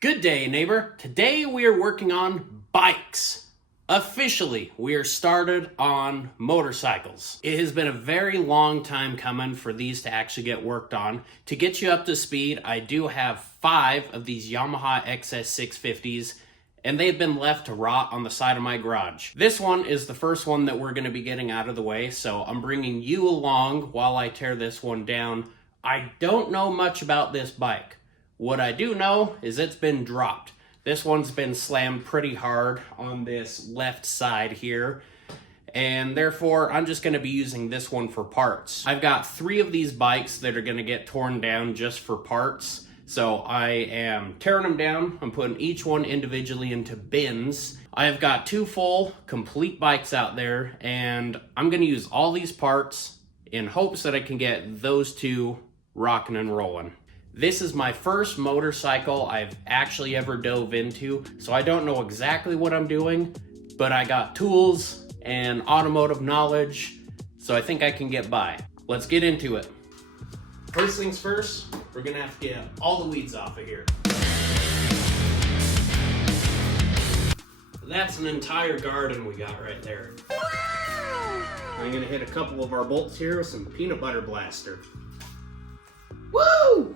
Good day, neighbor. Today we are working on bikes. Officially, we are started on motorcycles. It has been a very long time coming for these to actually get worked on. To get you up to speed, I do have 5 of these Yamaha XS650s, and they've been left to rot on the side of my garage. This one is the first one that we're going to be getting out of the way, so I'm bringing you along while I tear this one down. I don't know much about this bike. What I do know is it's been dropped. This one's been slammed pretty hard on this left side here, and therefore I'm just going to be using this one for parts. I've got 3 of these bikes that are going to get torn down just for parts, so I am tearing them down. I'm putting each one individually into bins. I've got 2 full complete bikes out there, and I'm going to use all these parts in hopes that I can get those 2 rocking and rolling. This is my first motorcycle I've actually ever dove into, so I don't know exactly what I'm doing, but I got tools and automotive knowledge, so I think I can get by. Let's get into it. First things first, we're gonna have to get all the weeds off of here. That's an entire garden we got right there. I'm gonna hit a couple of our bolts here with some peanut butter blaster. Woo!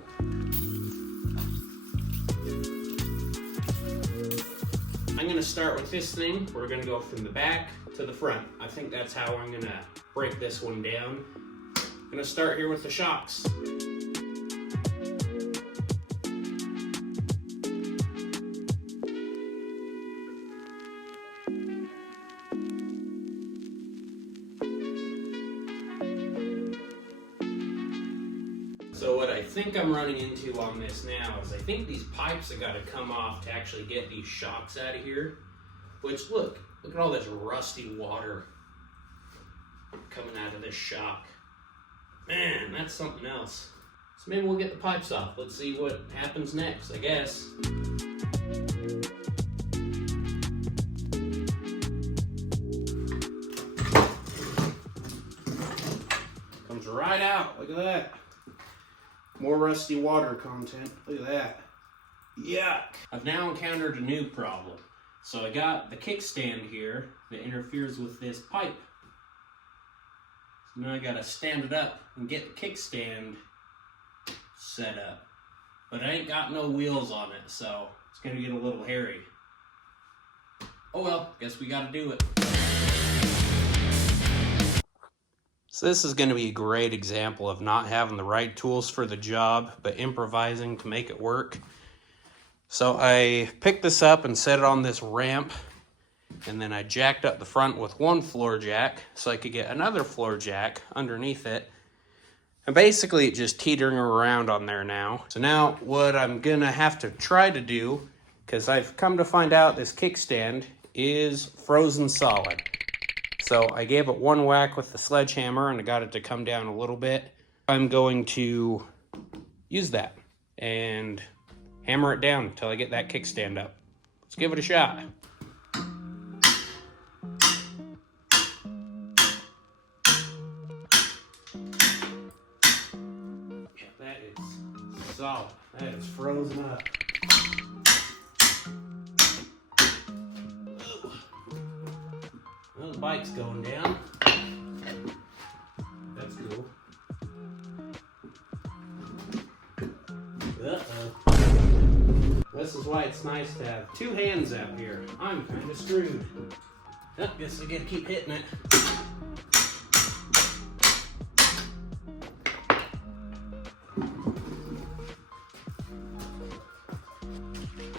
I'm gonna start with this thing. We're gonna go from the back to the front. I think that's how I'm gonna break this one down. I'm gonna start here with the shocks. So what I think I'm running into on this now is I think these pipes have got to come off to actually get these shocks out of here. Which, look at all this rusty water coming out of this shock. Man, that's something else. So maybe we'll get the pipes off. Let's see what happens next, I guess. Comes right out, look at that. More rusty water content. Look at that. Yuck. I've now encountered a new problem. So I got the kickstand here that interferes with this pipe. So now I gotta stand it up and get the kickstand set up. But I ain't got no wheels on it, so it's gonna get a little hairy. Oh well, guess we gotta do it. So this is going to be a great example of not having the right tools for the job, but improvising to make it work. So I picked this up and set it on this ramp, and then I jacked up the front with one floor jack so I could get another floor jack underneath it. And basically it's just teetering around on there now. So now what I'm going to have to try to do, because I've come to find out this kickstand is frozen solid. So I gave it one whack with the sledgehammer and I got it to come down a little bit. I'm going to use that and hammer it down until I get that kickstand up. Let's give it a shot. Yeah, that is solid. That is frozen up. Well, the bike's going down. That's cool. Uh-oh. This is why it's nice to have 2 hands out here. I'm kind of screwed. Oh, guess I gotta keep hitting it.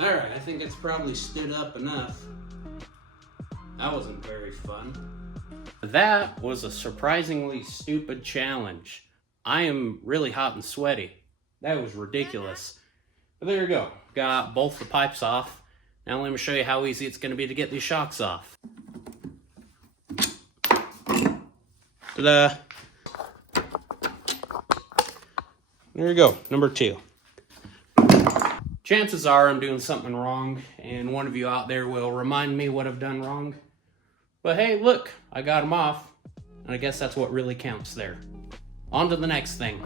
Alright, I think it's probably stood up enough. That wasn't very fun. That was a surprisingly stupid challenge. I am really hot and sweaty. That was ridiculous. But there you go. Got both the pipes off. Now let me show you how easy it's going to be to get these shocks off. Ta-da! There you go, number 2. Chances are I'm doing something wrong, and one of you out there will remind me what I've done wrong. But hey, look, I got them off, and I guess that's what really counts there. On to the next thing.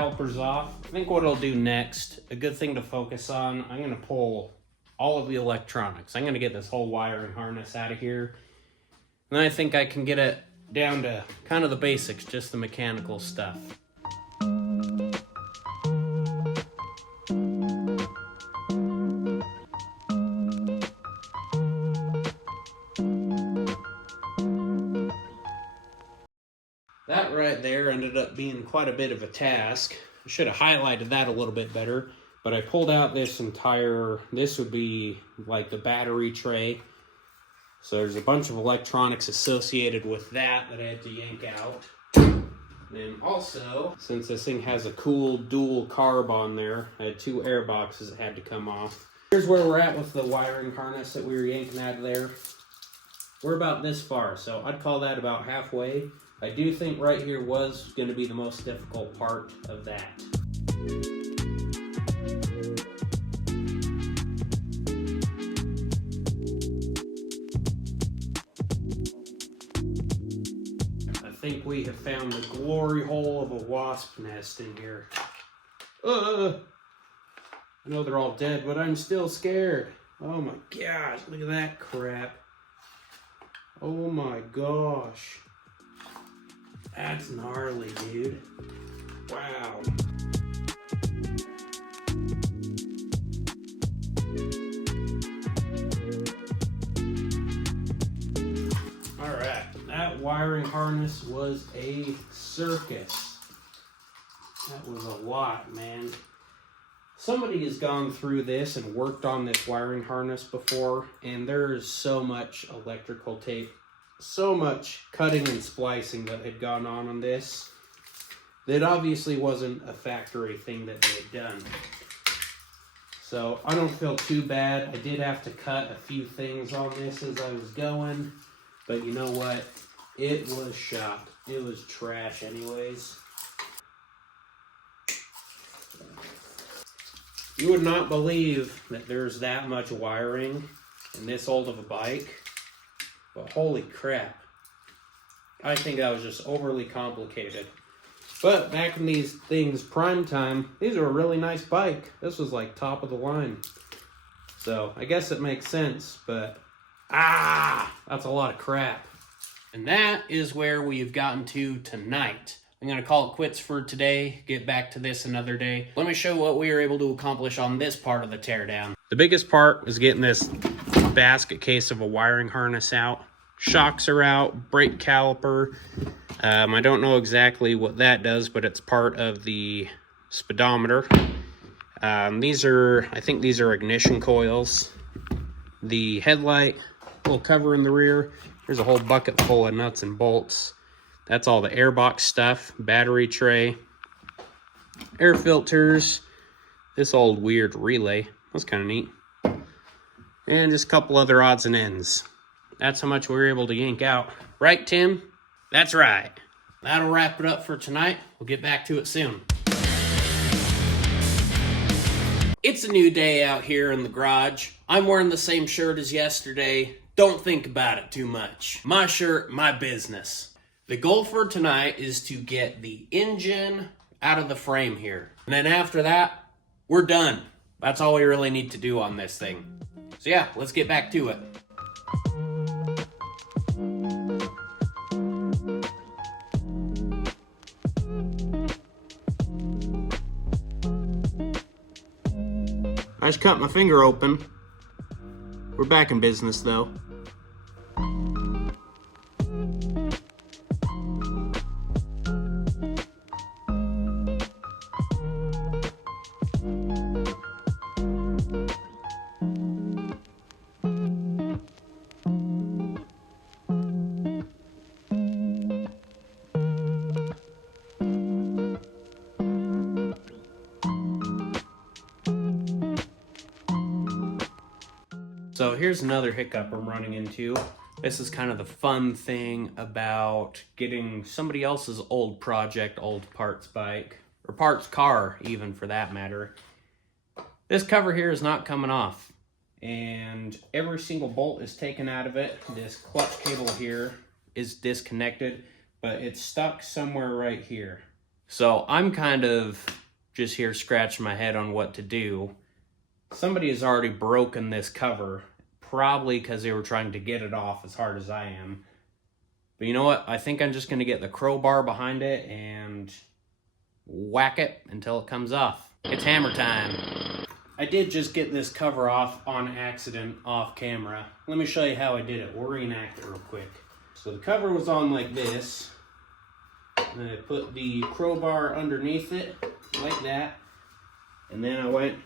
calipers off. I think what I'll do next, a good thing to focus on, I'm gonna pull all of the electronics. I'm gonna get this whole wiring harness out of here. And then I think I can get it down to kind of the basics, just the mechanical stuff. That right there ended up being quite a bit of a task. I should have highlighted that a little bit better, but I pulled out this would be like the battery tray. So there's a bunch of electronics associated with that I had to yank out. And also, since this thing has a cool dual carb on there, I had 2 air boxes that had to come off. Here's where we're at with the wiring harness that we were yanking out of there. We're about this far, so I'd call that about halfway. I do think right here was going to be the most difficult part of that. I think we have found the glory hole of a wasp nest in here. I know they're all dead, but I'm still scared. Oh my gosh, look at that crap. Oh my gosh. That's gnarly, dude. Wow. All right, that wiring harness was a circus. That was a lot, man. Somebody has gone through this and worked on this wiring harness before, and there is so much electrical tape, so much cutting and splicing that had gone on this. That obviously wasn't a factory thing that they had done. So I don't feel too bad. I did have to cut a few things on this as I was going, but you know what? It was shot. It was trash anyways. You would not believe that there's that much wiring in this old of a bike. But holy crap, I think that was just overly complicated. But back in these things prime time, these are a really nice bike. This was like top of the line. So I guess it makes sense, but that's a lot of crap. And that is where we've gotten to tonight. I'm going to call it quits for today, get back to this another day. Let me show what we were able to accomplish on this part of the teardown. The biggest part was getting this basket case of a wiring harness out. Shocks are out, brake caliper. I don't know exactly what that does, but it's part of the speedometer. I think these are ignition coils. The headlight, little cover in the rear. There's a whole bucket full of nuts and bolts. That's all the airbox stuff, battery tray, air filters, this old weird relay. That's kind of neat. And just a couple other odds and ends. That's how much we were able to yank out. Right, Tim? That's right. That'll wrap it up for tonight. We'll get back to it soon. It's a new day out here in the garage. I'm wearing the same shirt as yesterday. Don't think about it too much. My shirt, my business. The goal for tonight is to get the engine out of the frame here. And then after that, we're done. That's all we really need to do on this thing. So yeah, let's get back to it. I just cut my finger open. We're back in business though. So here's another hiccup I'm running into. This is kind of the fun thing about getting somebody else's old project, old parts bike, or parts car even for that matter. This cover here is not coming off, and every single bolt is taken out of it. This clutch cable here is disconnected, but it's stuck somewhere right here. So I'm kind of just here scratching my head on what to do. Somebody has already broken this cover, probably because they were trying to get it off as hard as I am. But you know what? I think I'm just going to get the crowbar behind it and whack it until it comes off. It's hammer time. I did just get this cover off on accident off camera. Let me show you how I did it. We'll reenact it real quick. So the cover was on like this. And I put the crowbar underneath it, like that. And then I went,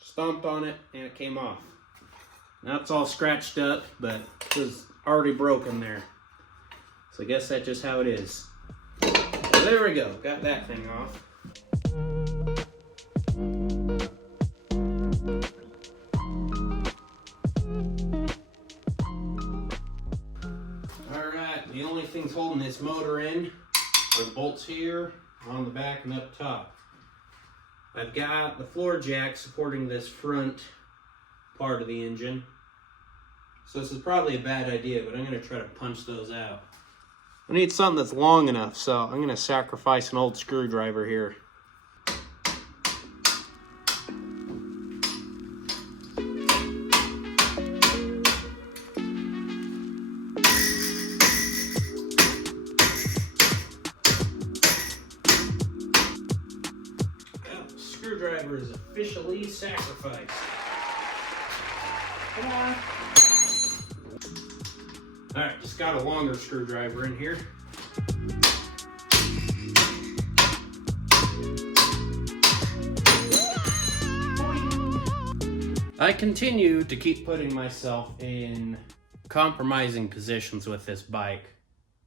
stomped on it, and it came off. Now it's all scratched up, but it was already broken there. So I guess that's just how it is. So there we go, got that thing off. The only things holding this motor in are the bolts here, on the back, and up top. I've got the floor jack supporting this front part of the engine. So this is probably a bad idea, but I'm going to try to punch those out. I need something that's long enough, so I'm going to sacrifice an old screwdriver here. Screwdriver is officially sacrificed. Alright, just got a longer screwdriver in here. I continue to keep putting myself in compromising positions with this bike.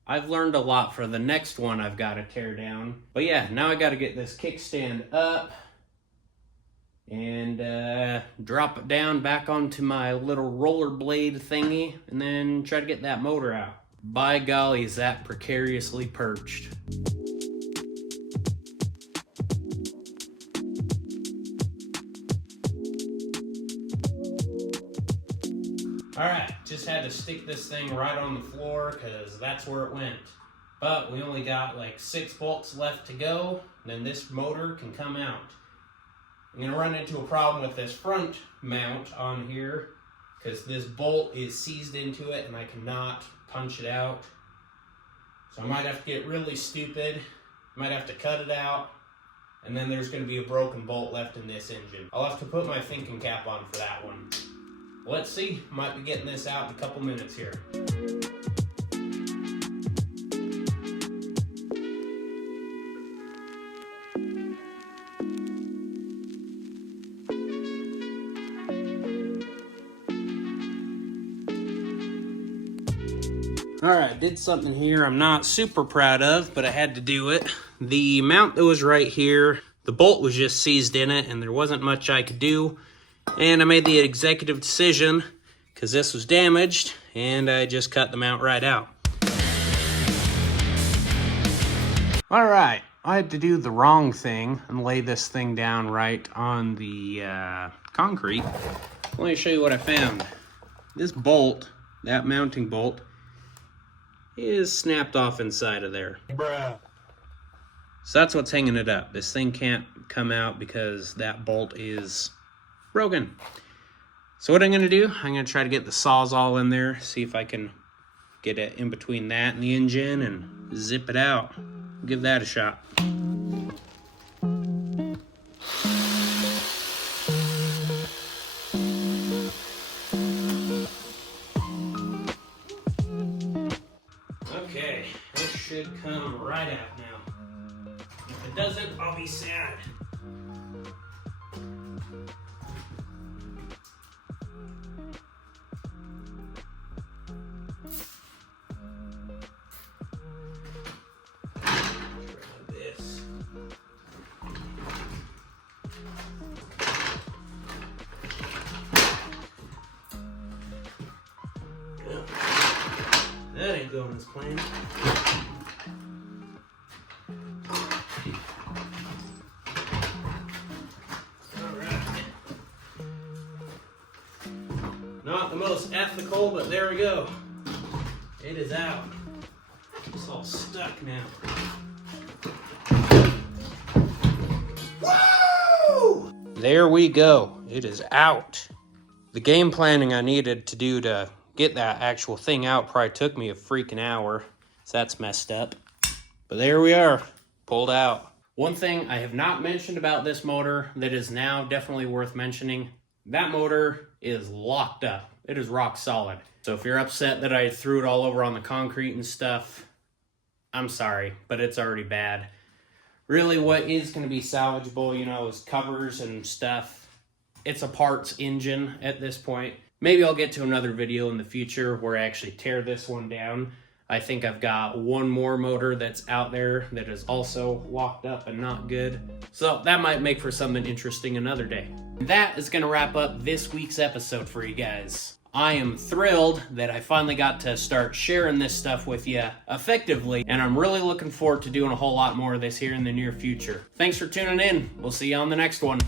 I've learned a lot for the next one I've got to tear down. But yeah, now I got to get this kickstand up and drop it down back onto my little rollerblade thingy and then try to get that motor out. By golly, is that precariously perched. Alright, just had to stick this thing right on the floor because that's where it went. But we only got like 6 bolts left to go, and then this motor can come out. I'm going to run into a problem with this front mount on here because this bolt is seized into it and I cannot punch it out. So I might have to get really stupid, might have to cut it out, and then there's going to be a broken bolt left in this engine. I'll have to put my thinking cap on for that one. Let's see, might be getting this out in a couple minutes here. Alright, did something here I'm not super proud of, but I had to do it. The mount that was right here, the bolt was just seized in it and there wasn't much I could do. And I made the executive decision, because this was damaged, and I just cut the mount right out. Alright, I had to do the wrong thing and lay this thing down right on the concrete. Let me show you what I found. This bolt, that mounting bolt, is snapped off inside of there. Bruh. So that's what's hanging it up. This thing can't come out because that bolt is broken. So what I'm going to do, I'm going to try to get the Sawzall in there, see if I can get it in between that and the engine and zip it out. Give that a shot. Okay, this should come right out now. If it doesn't, I'll be sad. That ain't going as planned. Alright. Not the most ethical, but there we go. It is out. It's all all stuck now. Woo! There we go. It is out. The game planning I needed to do to get that actual thing out probably took me a freaking hour. So that's messed up. But there we are. Pulled out. One thing I have not mentioned about this motor that is now definitely worth mentioning, that motor is locked up. It is rock solid. So if you're upset that I threw it all over on the concrete and stuff, I'm sorry, but it's already bad. Really what is going to be salvageable, you know, is covers and stuff. It's a parts engine at this point. Maybe I'll get to another video in the future where I actually tear this one down. I think I've got one more motor that's out there that is also locked up and not good. So that might make for something interesting another day. That is going to wrap up this week's episode for you guys. I am thrilled that I finally got to start sharing this stuff with you effectively, and I'm really looking forward to doing a whole lot more of this here in the near future. Thanks for tuning in. We'll see you on the next one.